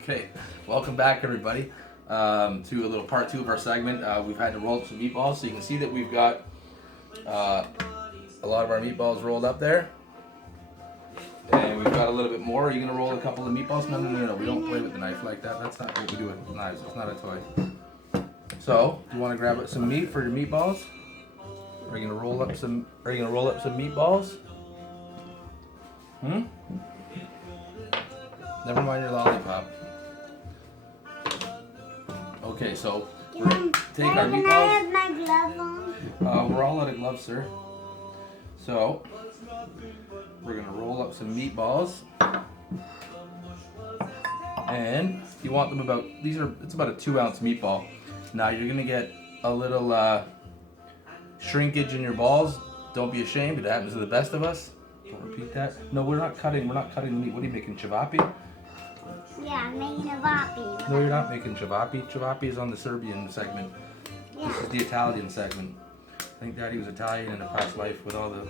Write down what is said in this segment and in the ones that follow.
Okay, welcome back everybody to a little part 2 of our segment. We've had to roll up some meatballs, so you can see that we've got a lot of our meatballs rolled up there. And we've got a little bit more. Are you going to roll a couple of meatballs? No. We don't play with the knife like that. That's not what we do with knives. It's not a toy. So, do you want to grab some meat for your meatballs? Are you going to roll up some meatballs? Never mind your lollipop. Okay, so we're going to take our meatballs. Can I have my glove on? We're all out of gloves, sir. So, we're going to roll up some meatballs. And you want them it's about a 2-ounce meatball. Now you're going to get a little shrinkage in your balls. Don't be ashamed. It happens to the best of us. Don't repeat that. No, we're not cutting the meat. What are you making, chavapi? Yeah, I'm making a vapi. No, you're not making chavapi. Chavapi is on the Serbian segment. Yeah. This is the Italian segment. I think Daddy was Italian in a past life with all the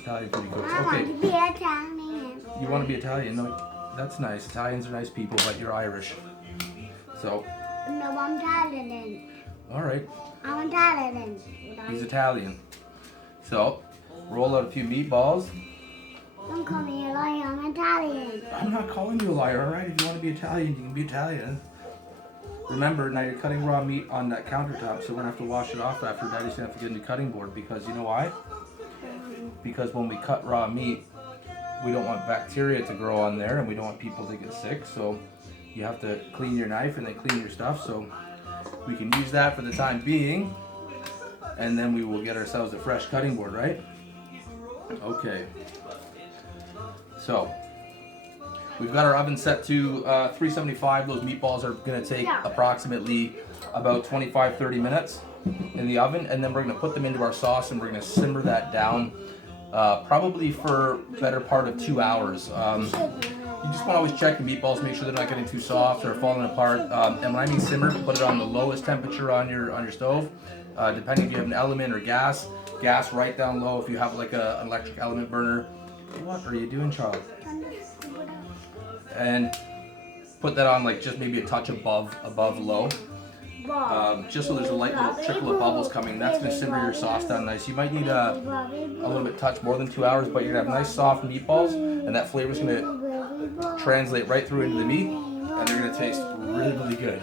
Italian food he cooks. I Okay. want to be Italian. You want to be Italian? No, that's nice. Italians are nice people, but you're Irish. So. No, I'm Italian. All right. I'm Italian. He's Italian. So, roll out a few meatballs. Don't call me a liar, I'm Italian. I'm not calling you a liar, all right? If you want to be Italian, you can be Italian. Remember, now you're cutting raw meat on that countertop, so we're going to have to wash it off after. Daddy's going to have to get a new cutting board because you know why? Because when we cut raw meat, we don't want bacteria to grow on there and we don't want people to get sick. So you have to clean your knife and then clean your stuff. So we can use that for the time being. And then we will get ourselves a fresh cutting board, right? Okay. So we've got our oven set to 375. Those meatballs are going to take approximately about 25-30 minutes in the oven, and then we're going to put them into our sauce and we're going to simmer that down probably for better part of 2 hours. You just want to always check the meatballs, make sure they're not getting too soft or falling apart. And when I mean simmer, put it on the lowest temperature on your stove. Depending if you have an element or gas right down low. If you have like an electric element burner. What are you doing, child? And put that on like just maybe a touch above low. Just so there's a light little trickle of bubbles coming. That's going to simmer your sauce down nice. You might need a little bit touch more than 2 hours, but you're going to have nice soft meatballs, and that flavor's going to translate right through into the meat, and they're going to taste really, really good.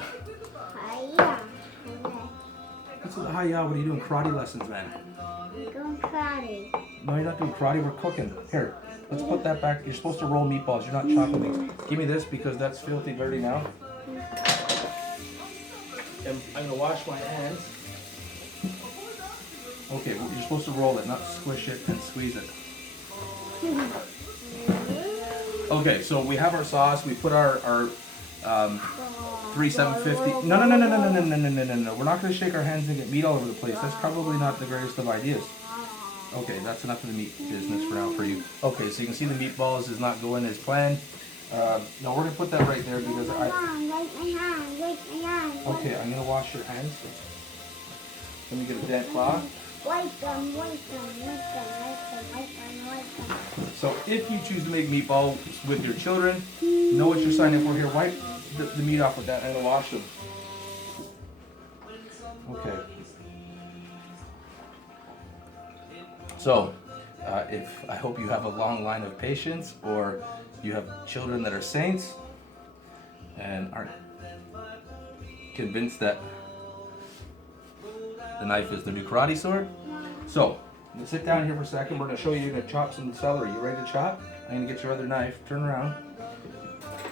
What's with the hi-ya? What are you doing? Karate lessons, man? I'm going karate. No, you're not doing karate. We're cooking. Here, let's put that back. You're supposed to roll meatballs. You're not chopping these. Give me this because that's filthy dirty now. And I'm going to wash my hands. Okay, well, you're supposed to roll it, not squish it and squeeze it. Okay, so we have our sauce. We put our 750. No. We're not going to shake our hands and get meat all over the place. That's probably not the greatest of ideas. Okay, that's enough of the meat business for now for you. Okay, so you can see the meatballs is not going as planned. No, we're going to put that right there because Wipe my hands. Okay, I'm going to wash your hands. Let me get a damp cloth. Wipe them. So if you choose to make meatballs with your children, know what you're signing for here. Wipe the meat off with that. I'm going to wash them. Okay. So, I hope you have a long line of patience, or you have children that are saints and aren't convinced that the knife is the new karate sword. So, I'm going to sit down here for a second. We're going to show you. You're going to chop some celery. You ready to chop? I'm going to get your other knife. Turn around.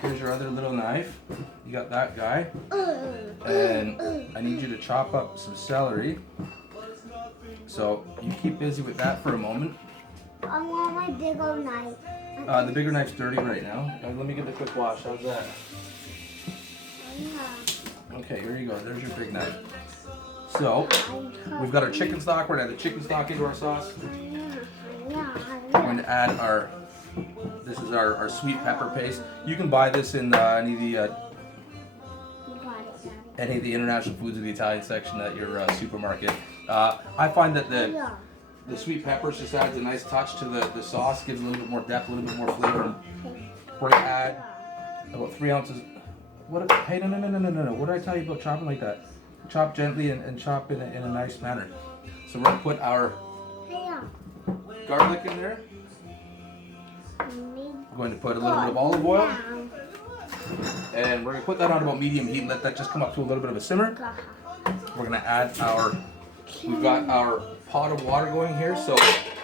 Here's your other little knife. You got that guy. And I need you to chop up some celery. So you keep busy with that for a moment. I want my big old knife. The bigger knife's dirty right now. Let me get the quick wash. How's that? Okay, here you go. There's your big knife. So we've got our chicken stock. We're going to add the chicken stock into our sauce. We're going to add this is our sweet pepper paste. You can buy this in any of the international foods of the Italian section at your supermarket. I find that the sweet peppers just adds a nice touch to the sauce, gives a little bit more depth, a little bit more flavor. We're going to add about 3 ounces Hey, no. What did I tell you about chopping like that? Chop gently and chop in a nice manner. So we're gonna put our garlic in there. We're going to put a little bit of olive oil. And we're gonna put that on about medium heat and let that just come up to a little bit of a simmer. We're gonna add we've got our pot of water going here. So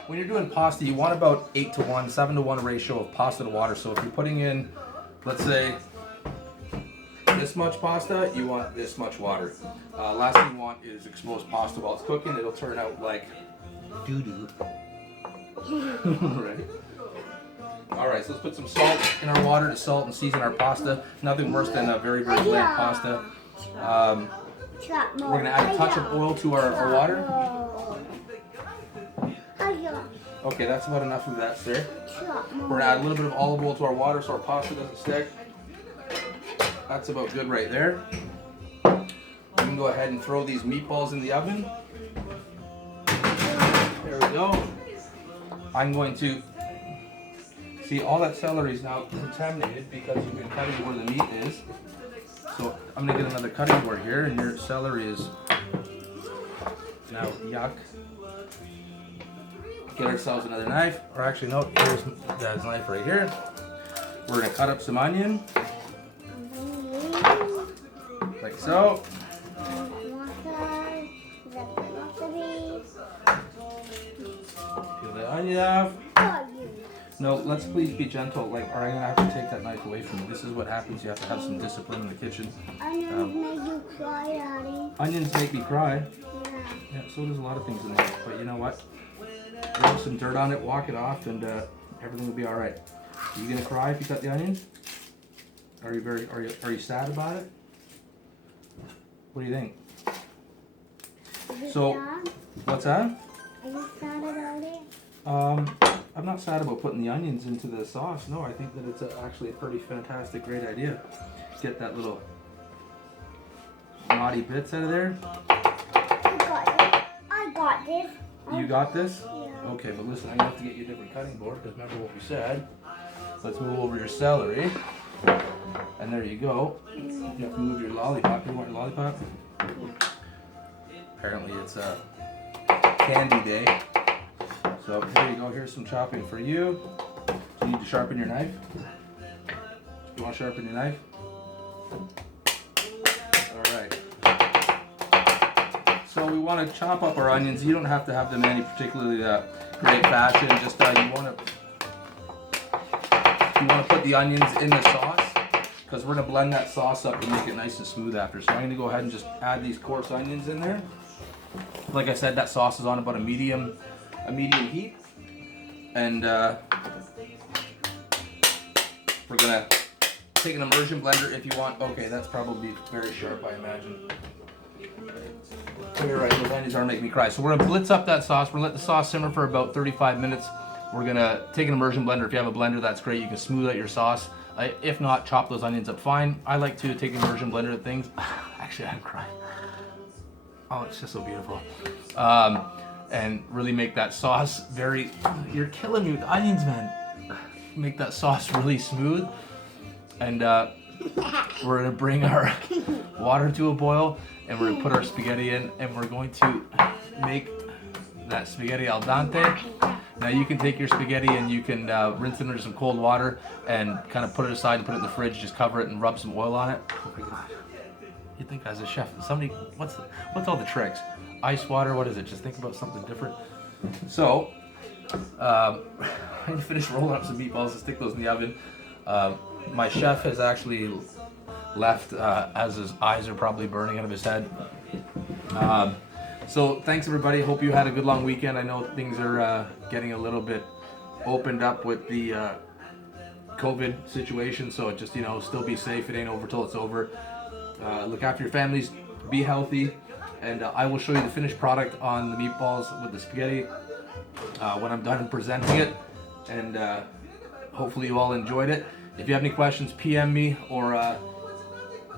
when you're doing pasta, you want about 8 to 1, 7 to 1 ratio of pasta to water. So if you're putting in, let's say, this much pasta, you want this much water. Last thing you want is exposed pasta while it's cooking. It'll turn out like doo-doo. Right? Alright, so let's put some salt in our water to salt and season our pasta. Nothing worse than a very, very bland pasta. We're going to add a touch of oil to our water. Okay, that's about enough of that, sir. We're going to add a little bit of olive oil to our water so our pasta doesn't stick. That's about good right there. We can go ahead and throw these meatballs in the oven. There we go. I'm going to see all that celery is now contaminated because you've been cutting where the meat is. So I'm going to get another cutting board here, and your celery is now yuck. Get ourselves another knife, or actually no, here's Dad's knife right here. We're going to cut up some onion. Like so. Peel the onion off. No, let's please be gentle, or I'm going to have to take that knife away from you. This is what happens. You have to have some discipline in the kitchen. Onions make you cry, Daddy. Onions make me cry. Yeah. Yeah, so does a lot of things in life. But you know what? Rub some dirt on it, walk it off, and everything will be all right. Are you going to cry if you cut the onions? Are you sad about it? What do you think? So, what's that? Are you sad about it? I'm not sad about putting the onions into the sauce. No, I think that it's actually a pretty fantastic, great idea. Get that little naughty bits out of there. I got this. You got this? Yeah. Okay, but listen, I'm going to have to get you a different cutting board because remember what we said. Let's move over your celery. And there you go. You have to move your lollipop. You want your lollipop? Apparently it's a candy day. So here you go. Here's some chopping for you. Do you need to sharpen your knife? You want to sharpen your knife? Alright. So we want to chop up our onions. You don't have to have them in any particularly great fashion. Just you want to put the onions in the sauce because we're going to blend that sauce up and make it nice and smooth after. So I'm going to go ahead and just add these coarse onions in there. Like I said, that sauce is on about a medium heat, and we're gonna take an immersion blender if you want. Okay, that's probably very sharp, I imagine. Oh, you're right, those onions are making me cry. So we're gonna blitz up that sauce. We're gonna let the sauce simmer for about 35 minutes. We're gonna take an immersion blender. If you have a blender, that's great. You can smooth out your sauce. If not, chop those onions up fine. I like to take an immersion blender at things. Actually, I'm crying. Oh, it's just so beautiful. And really make that sauce you're killing me with onions, man. Make that sauce really smooth. And we're gonna bring our water to a boil, and we're gonna put our spaghetti in, and we're going to make that spaghetti al dente. Now you can take your spaghetti and you can rinse it under some cold water and kind of put it aside and put it in the fridge, just cover it and rub some oil on it. Oh my God. You think as a chef, what's all the tricks? Ice water, what is it? Just think about something different. So, I'm gonna finish rolling up some meatballs and stick those in the oven. My chef has actually left as his eyes are probably burning out of his head. So thanks everybody. Hope you had a good long weekend. I know things are getting a little bit opened up with the COVID situation. So just, still be safe. It ain't over till it's over. Look after your families, be healthy, and I will show you the finished product on the meatballs with the spaghetti when I'm done presenting it, and hopefully you all enjoyed it. If you have any questions, PM me, or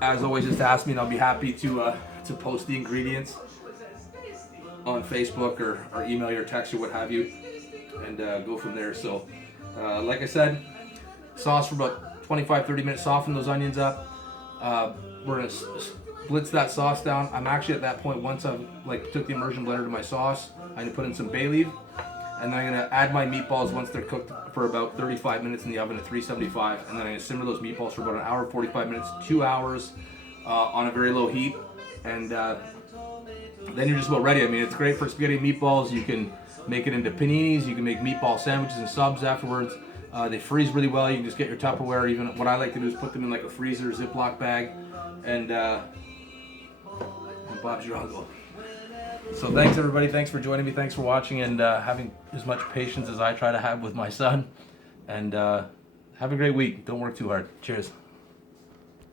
as always, just ask me and I'll be happy to post the ingredients on Facebook or email you or text you, what have you, and go from there. So like I said, sauce for about 25-30 minutes, soften those onions up. We're gonna blitz that sauce down. I'm actually at that point, once I've like took the immersion blender to my sauce, I'm gonna put in some bay leaf, and then I'm gonna add my meatballs once they're cooked for about 35 minutes in the oven at 375, and then I'm gonna simmer those meatballs for about an hour, 45 minutes, 2 hours on a very low heat, and then you're just about ready. I mean, it's great for spaghetti and meatballs. You can make it into paninis. You can make meatball sandwiches and subs afterwards. They freeze really well. You can just get your Tupperware. Even what I like to do is put them in like a freezer Ziploc bag, and Bob's your uncle. So thanks everybody. Thanks for joining me. Thanks for watching and having as much patience as I try to have with my son. And have a great week. Don't work too hard. Cheers.